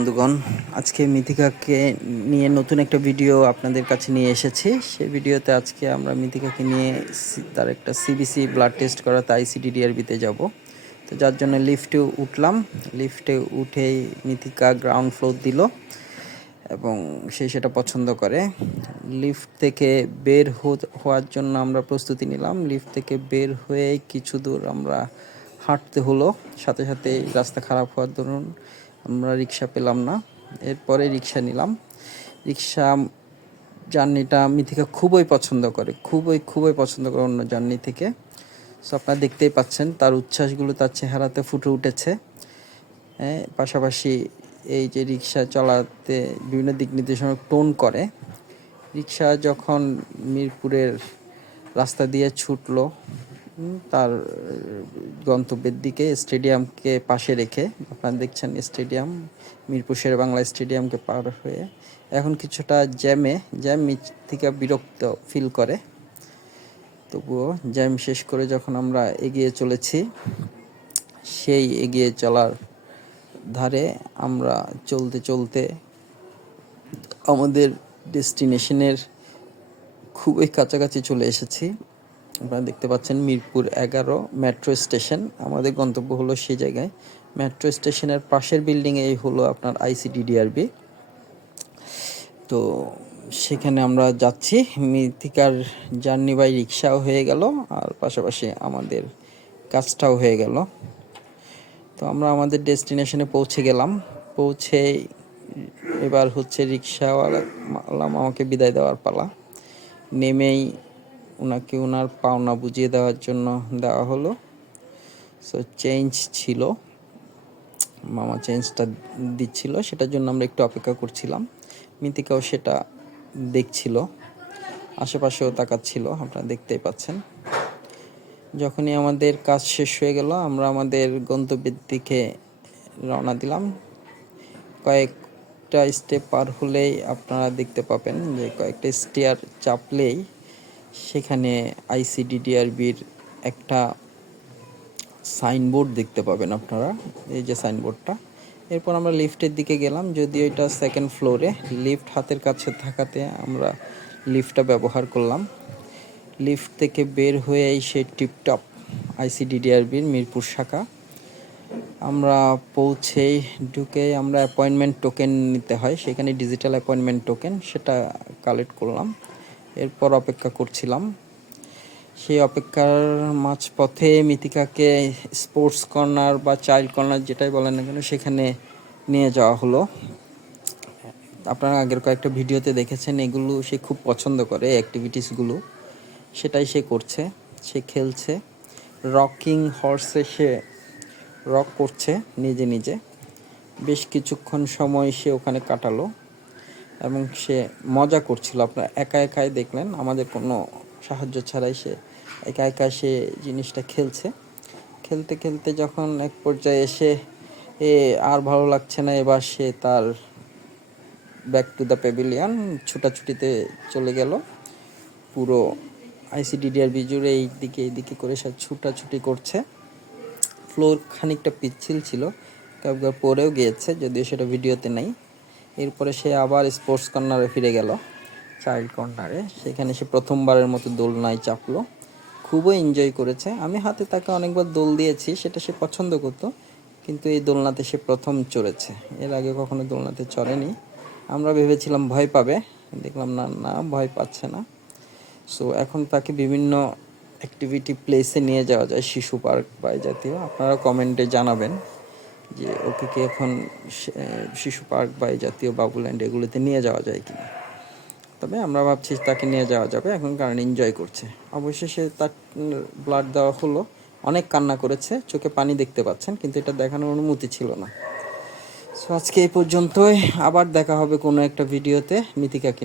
বন্ধুগণ, আজকে মিথিকাকে নিয়ে নতুন একটা ভিডিও আপনাদের কাছে নিয়ে এসেছি। সেই ভিডিওতে আজকে আমরা মিথিকাকে নিয়ে তার একটা সিবিসি ব্লাড টেস্ট করাতে আইসিডিডিআরবিতে যাব। তো যার জন্য লিফটে উঠলাম। লিফটে উঠেই মিথিকা গ্রাউন্ড ফ্লোর দিল এবং সে সেটা পছন্দ করে। লিফট থেকে বের হওয়ার জন্য আমরা প্রস্তুতি নিলাম। লিফট থেকে বের হয়ে কিছু দূর আমরা হাঁটতে হলো। সাথে সাথে রাস্তা খারাপ হওয়ার দরুন আমরা রিক্সা পেলাম না। এরপরে রিক্সা নিলাম। রিক্সা জার্নিটা মিথিকা খুবই পছন্দ করে, খুবই পছন্দ করে অন্য জার্নি থেকে। সো আপনারা দেখতেই পাচ্ছেন তার উচ্ছ্বাসগুলো তার চেহারাতে ফুটে উঠেছে। পাশাপাশি এই যে রিক্সা চালাতে বিভিন্ন দিক নির্দেশনা টোন করে। রিক্সা যখন মিরপুরের রাস্তা দিয়ে ছুটলো তার গন্তব্যের দিকে, স্টেডিয়ামকে পাশে রেখে, আপনারা দেখছেন স্টেডিয়াম, মিরপুর শেরেবাংলা স্টেডিয়ামকে পার হয়ে এখন কিছুটা জ্যাম থেকে বিরক্ত ফিল করে। তবুও জ্যাম শেষ করে যখন আমরা এগিয়ে চলেছি, সেই এগিয়ে চলার ধারে আমরা চলতে চলতে আমাদের ডেস্টিনেশনের খুবই কাছাকাছি চলে এসেছি। আপনারা দেখতে পাচ্ছেন মিরপুর 11 মেট্রো স্টেশন। আমাদের গন্তব্য হলো সেই জায়গায়। মেট্রো স্টেশনের পাশের বিল্ডিংয়ে হলো আপনার আইসিডিডিআরবি। তো সেখানে আমরা যাচ্ছি। মিথিকার জার্নি বাই রিক্সাও হয়ে গেল, আর পাশাপাশি আমাদের কাজটাও হয়ে গেল। তো আমরা আমাদের ডেস্টিনেশনে পৌঁছে গেলাম। পৌঁছে এবার হচ্ছে রিক্সাওয়ালা আমাকে বিদায় দেওয়ার পালা। নেমেই ওনাকে ওনার পাওনা বুঝিয়ে দেওয়ার জন্য দেওয়া হলো। সো চেঞ্জ ছিল, মামা চেঞ্জটা দিচ্ছিল, সেটার জন্য আমরা একটু অপেক্ষা করছিলাম। মিথিকাও সেটা দেখছিল, আশেপাশেও তাকাচ্ছিল, আপনারা দেখতেই পাচ্ছেন। যখনই আমাদের কাজ শেষ হয়ে গেল আমরা আমাদের গন্তব্যের দিকে রওনা দিলাম। কয়েকটা স্টেপ পার হলেই আপনারা দেখতে পাবেন যে কয়েকটা স্টেয়ার চাপলেই সেখানে আইসিডিডিআরবির একটা সাইনবোর্ড দেখতে পাবেন আপনারা, এই যে সাইনবোর্ডটা। এরপর আমরা লিফটের দিকে গেলাম, যদিও এটা সেকেন্ড ফ্লোরে। লিফট হাতের কাছে থাকাতে আমরা লিফটটা ব্যবহার করলাম। লিফট থেকে বের হয়েই সেই টিপটপ আইসিডিডিআরবির মিরপুর শাখা। আমরা পৌঁছেই ঢুকে আমরা অ্যাপয়েন্টমেন্ট টোকেন নিতে হয়, সেখানে ডিজিটাল অ্যাপয়েন্টমেন্ট টোকেন, সেটা কালেক্ট করলাম। এরপর অপেক্ষা করছিলাম। সেই অপেক্ষার মাঝপথে মিথিকাকে স্পোর্টস কর্নার বা চাইল্ড কর্নার যেটাই বলেন না কেন সেখানে নিয়ে যাওয়া হলো। আপনারা আগের কয়েকটা ভিডিওতে দেখেছেন, এগুলো সে খুব পছন্দ করে, অ্যাক্টিভিটিসগুলো। সেটাই সে করছে, সে খেলছে। রকিং হর্সে সে রক করছে নিজে নিজে। বেশ কিছুক্ষণ সময় সে ওখানে কাটালো এবং সে মজা করছিল। আপনারা একাই দেখলেন, আমাদের কোনো সাহায্য ছাড়াই সে একা সে জিনিসটা খেলছে। খেলতে খেলতে যখন এক পর্যায়ে এসে আর ভালো লাগছে না, এবার সে তার ব্যাক টু দ্য প্যাভিলিয়ন ছুটাছুটিতে চলে গেল। পুরো আইসিডিডিআরবি জুড়ে এই দিকে করে সে ছুটাছুটি করছে। ফ্লোর খানিকটা পিচ্ছিল ছিল, একবার পরেও গিয়েছে, যদিও সেটা ভিডিওতে নেই। এরপরে সে আবার স্পোর্টস কর্নারে ফিরে গেল, চাইল্ড কর্নারে। সেখানে সে প্রথমবারের মতো দোলনায় চাপলো, খুবই এনজয় করেছে। আমি হাতে তাকে অনেকবার দোল দিয়েছি, সেটা সে পছন্দ করতো, কিন্তু এই দোলনাতে সে প্রথম চড়েছে। এর আগে কখনো দোলনাতে চড়েনি। আমরা ভেবেছিলাম ভয় পাবে, দেখলাম না, ভয় পাচ্ছে না। সো এখন তাকে বিভিন্ন অ্যাক্টিভিটি প্লেসে নিয়ে যাওয়া যায়, শিশু পার্ক বা জাতীয়। আপনারা কমেন্টে জানাবেন যে ওকে কি এখন শিশু পার্ক বা জাতীয় বাবুল্যান্ড এগুলোতে নিয়ে যাওয়া যায় কিনা। তবে আমরা ভাবছি তাকে নিয়ে যাওয়া যাবে এখন, কারণ এনজয় করছে। অবশেষে তার ব্লাড দেওয়া হলো। অনেক কান্না করেছে, চোখে পানি দেখতে পাচ্ছেন, কিন্তু এটা দেখানোর অনুমতি ছিল না। সো আজকে এই পর্যন্তই, আবার দেখা হবে কোনো একটা ভিডিওতে মিথিকাকে।